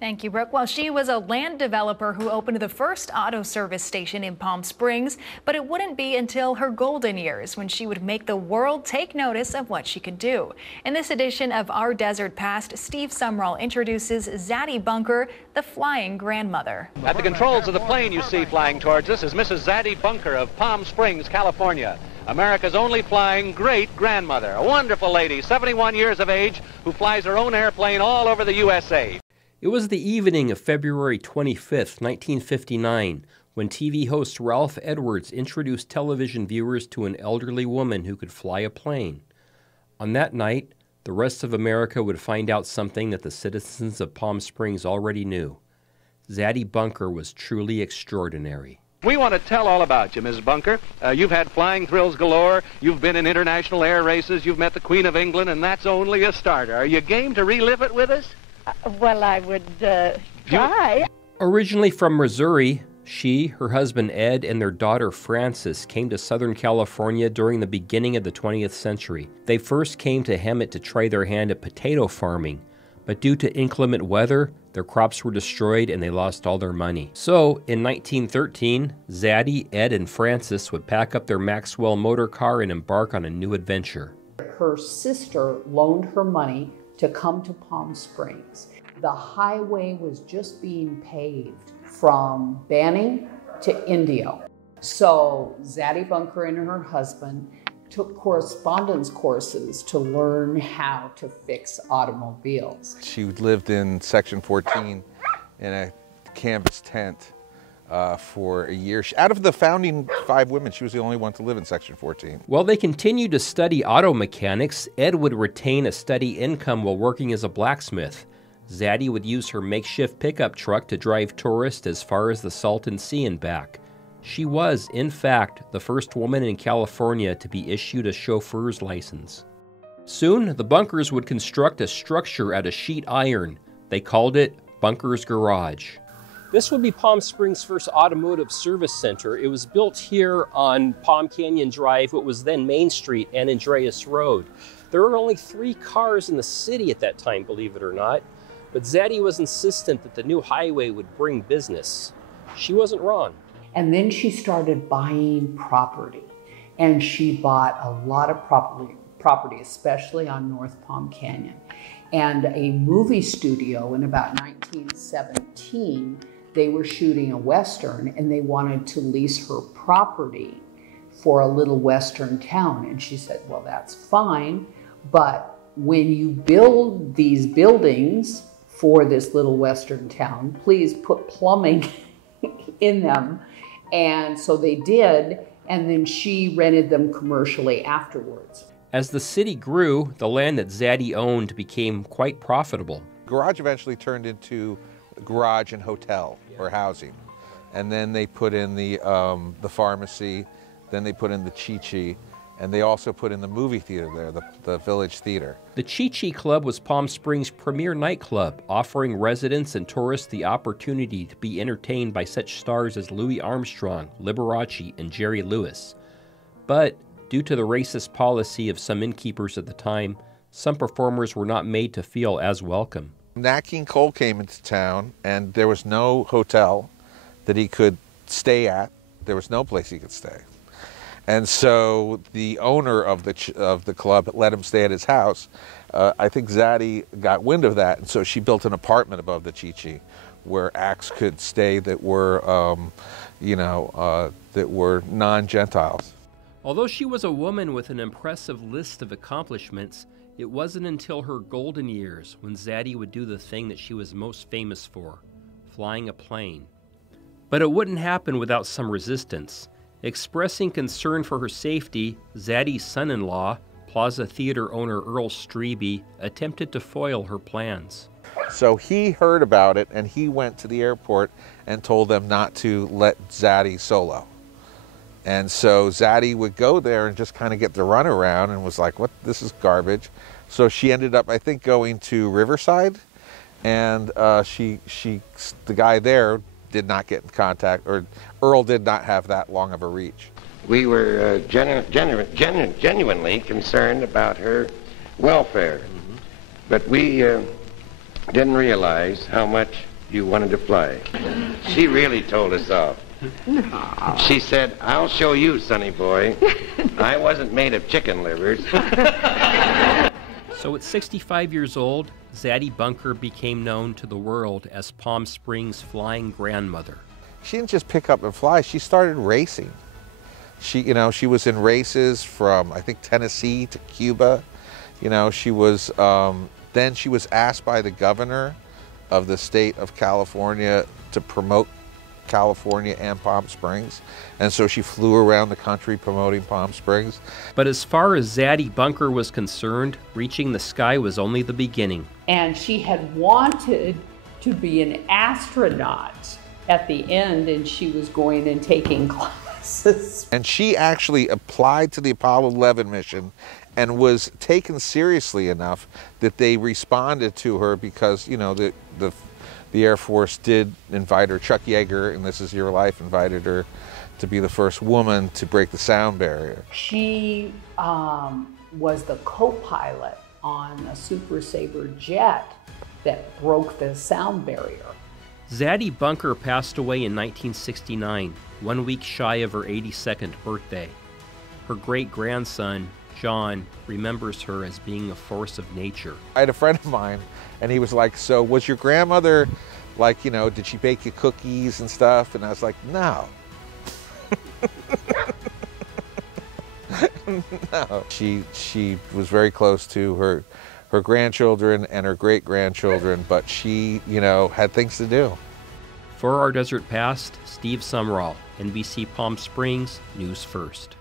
Thank you, Brooke. Well, she was a land developer who opened the first auto service station in Palm Springs, but it wouldn't be until her golden years when she would make the world take notice of what she could do. In this edition of Our Desert Past, Steve Sumrall introduces Zaddie Bunker, the flying grandmother. At the controls of the plane you see flying towards us is Mrs. Zaddie Bunker of Palm Springs, California. America's only flying great-grandmother, a wonderful lady, 71 years of age, who flies her own airplane all over the USA. It was the evening of February 25th, 1959, when TV host Ralph Edwards introduced television viewers to an elderly woman who could fly a plane. On that night, the rest of America would find out something that the citizens of Palm Springs already knew. Zaddie Bunker was truly extraordinary. We want to tell all about you, Mrs. Bunker. You've had flying thrills galore. You've been in international air races. You've met the Queen of England, and that's only a starter. Are you game to relive it with us? Well, I would try. Originally from Missouri, she, her husband Ed, and their daughter Frances came to Southern California during the beginning of the 20th century. They first came to Hemet to try their hand at potato farming, but due to inclement weather, their crops were destroyed and they lost all their money. So, in 1913, Zaddie, Ed, and Frances would pack up their Maxwell motor car and embark on a new adventure. Her sister loaned her money to come to Palm Springs. The highway was just being paved from Banning to Indio. So Zaddie Bunker and her husband took correspondence courses to learn how to fix automobiles. She lived in Section 14 in a canvas tent for a year. Out of the founding 5 women, she was the only one to live in Section 14. While they continued to study auto mechanics, Ed would retain a steady income while working as a blacksmith. Zaddie would use her makeshift pickup truck to drive tourists as far as the Salton Sea and back. She was, in fact, the first woman in California to be issued a chauffeur's license. Soon, the Bunkers would construct a structure out of sheet iron. They called it Bunker's Garage. This would be Palm Springs' first automotive service center. It was built here on Palm Canyon Drive, what was then Main Street and Andreas Road. There were only 3 cars in the city at that time, believe it or not, but Zaddie was insistent that the new highway would bring business. She wasn't wrong. And then she started buying property, and she bought a lot of property, especially on North Palm Canyon. And a movie studio in about 1917, they were shooting a Western and they wanted to lease her property for a little Western town. And she said, well, that's fine, but when you build these buildings for this little Western town, please put plumbing in them. And so they did, and then she rented them commercially afterwards. As the city grew, the land that Zaddie owned became quite profitable. Garage eventually turned into garage and hotel or housing. And then they put in the pharmacy, then they put in the Chi-Chi, and they also put in the movie theater there, the Village Theater. The Chi-Chi Club was Palm Springs' premier nightclub, offering residents and tourists the opportunity to be entertained by such stars as Louis Armstrong, Liberace, and Jerry Lewis. But due to the racist policy of some innkeepers at the time, some performers were not made to feel as welcome. Nat King Cole came into town, and there was no hotel that he could stay at. There was no place he could stay. And so the owner of the club let him stay at his house. I think Zaddie got wind of that, and so she built an apartment above the Chi-Chi where acts could stay that were, that were non-Gentiles. Although she was a woman with an impressive list of accomplishments, it wasn't until her golden years when Zaddie would do the thing that she was most famous for, flying a plane. But it wouldn't happen without some resistance. Expressing concern for her safety, Zaddie's son-in-law, Plaza Theater owner Earl Strebe, attempted to foil her plans. So he heard about it, and he went to the airport and told them not to let Zaddie solo. And so Zaddie would go there and just kind of get the runaround and was like, what, this is garbage. So she ended up, I think, going to Riverside, and the guy there did not get in contact, or Earl did not have that long of a reach. We were genuinely concerned about her welfare, but we didn't realize how much you wanted to fly. She really told us off. No. She said, "I'll show you, sonny boy. I wasn't made of chicken livers." So at 65 years old, Zaddie Bunker became known to the world as Palm Springs' flying grandmother. She didn't just pick up and fly, she started racing. She was in races from, I think, Tennessee to Cuba. She was, then she was asked by the governor of the state of California to promote California and Palm Springs. And so she flew around the country promoting Palm Springs. But as far as Zaddie Bunker was concerned, reaching the sky was only the beginning. And she had wanted to be an astronaut at the end, and she was going and taking classes. And she actually applied to the Apollo 11 mission and was taken seriously enough that they responded to her because, the Air Force did invite her. Chuck Yeager, in This Is Your Life, invited her to be the first woman to break the sound barrier. She was the co-pilot on a Super Sabre jet that broke the sound barrier. Zaddie Bunker passed away in 1969, 1 week shy of her 82nd birthday. Her great-grandson, John, remembers her as being a force of nature. I had a friend of mine, and he was like, "So was your grandmother, like, did she bake you cookies and stuff?" And I was like, "No." No. She was very close to her grandchildren and her great-grandchildren, but she, had things to do. For Our Desert Past, Steve Sumrall, NBC Palm Springs, News First.